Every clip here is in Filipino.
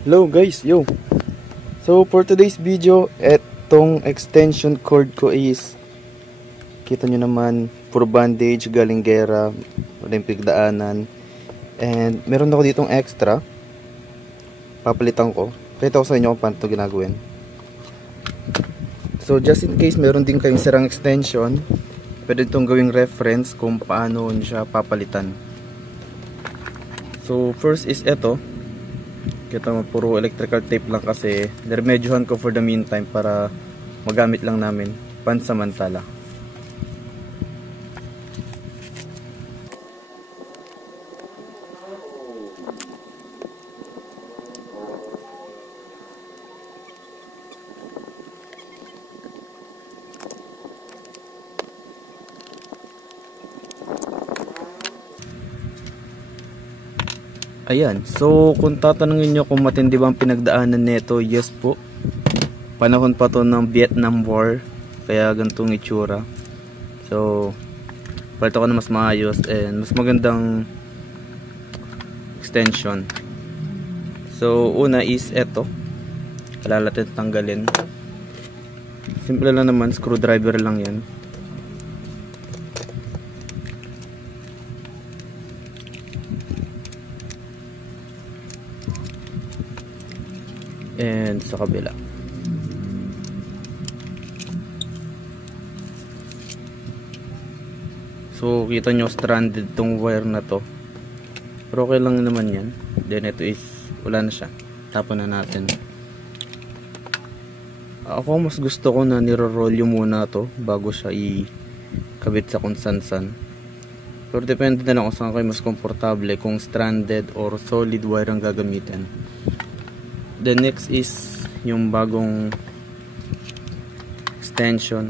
Hello guys, yo. So for today's video, etong extension cord ko is, kita nyo naman, puro bandage, galing gera, walang pigdaanan. And meron ako ditong extra, papalitan ko. Kita ko sa inyo kung paano ito ginagawin. So just in case meron din kayong sirang extension, pwede itong gawing reference kung paano nyo siya papalitan. So first is eto. Kita mo, puro electrical tape lang kasi niremedyohan ko for the meantime para magamit lang namin pansamantala. Ayan, so kung tatanungin nyo kung matindi ba ang pinagdaanan nito, yes po. Panahon pa to ng Vietnam War, kaya gantong itsura. So, palit ako na mas maayos and mas magandang extension. So, una is eto. Kailangan natin tanggalin. Simple lang naman, screwdriver lang yan. And sa kabila. So kita nyo stranded tong wire na to, pero okay lang naman yan. Then ito is wala na siya, tapon na natin. Ako mas gusto ko na niro-roll yung muna to bago siya ikabit sa kung san-san. Pero depende na lang kung saan kayo mas komportable, kung stranded or solid wire ang gagamitin. The next is yung bagong extension.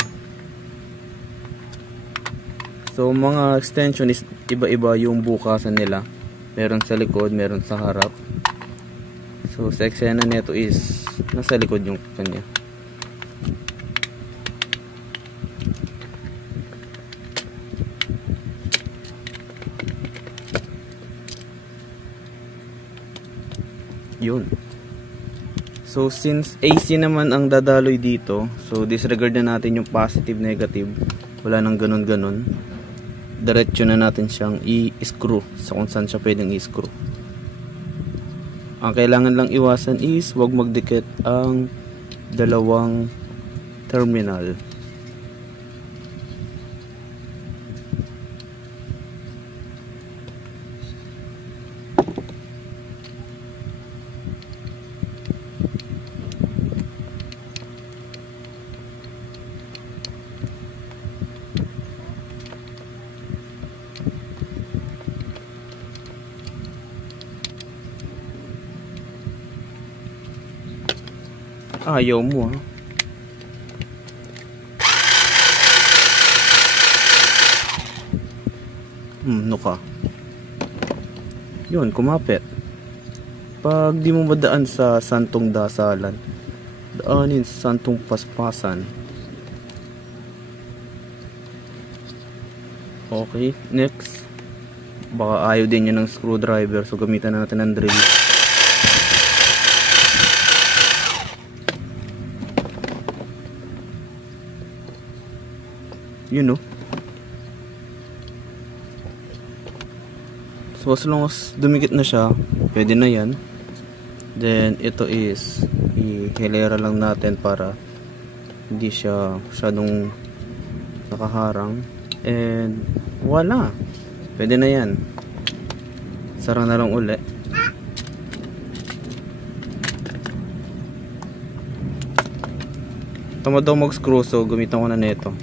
So mga extension is iba-iba yung bukasan nila. Meron sa likod, meron sa harap. So sa eksena nito is nasa likod yung kanya. Yun. So since AC naman ang dadaloy dito, so disregard na natin yung positive negative. Wala nang ganun-ganun. Diretso na natin siyang i-screw sa kung saan siya pwedeng i-screw. Ang kailangan lang iwasan is wag magdikit ang dalawang terminal. Ayaw mo ha. No ka. Yun, kumapit. Pag di mo madaan sa santong dasalan, daanin sa santong paspasan. Okay, next. Baka ayaw din yun ng screwdriver, so gamitan na natin ng drill. You know. So as long as dumikit na siya, pwede na yan. Then ito is ihilera lang natin para hindi siya masyadong nakaharang. And wala, pwede na yan. Sara na lang uli. Tamad daw mag screw, so gamitan ko na nito.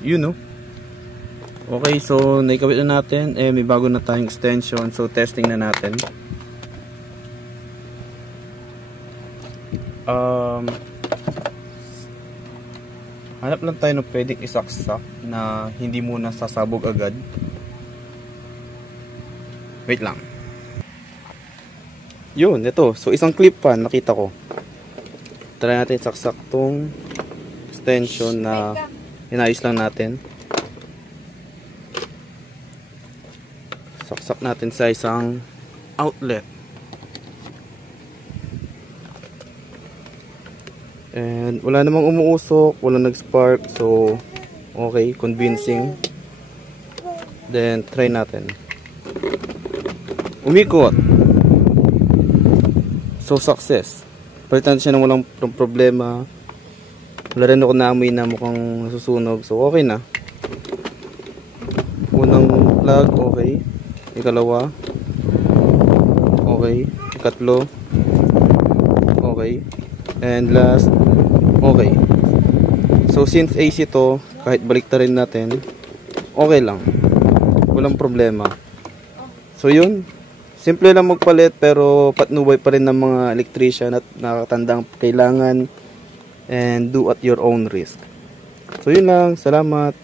You know. Okay, so naikabit na natin. May bago na tayong extension. So testing na natin. Hanap lang tayo ng pwedeng isaksak na hindi muna sasabog agad. Wait lang. Yun, ito. So, isang clip fan, nakita ko. Try natin saksak tong extension na inayos lang natin. Saksak natin sa isang outlet. And wala namang umuusok, wala nag-spark. So, okay, convincing. Then, try natin. Umikot. So, success. Palitan siya ng walang problema. Wala rin ako naamoy na mukhang nasusunog. So, okay na. Unang plug, okay. Ikalawa, okay. Ikatlo, okay. And last, okay. So, since AC to, kahit baliktarin natin, okay lang. Walang problema. So, yun. Simple lang magpalit pero patnubay pa rin ng mga electrician at nakatandang kailangan and do at your own risk. So yun lang, salamat.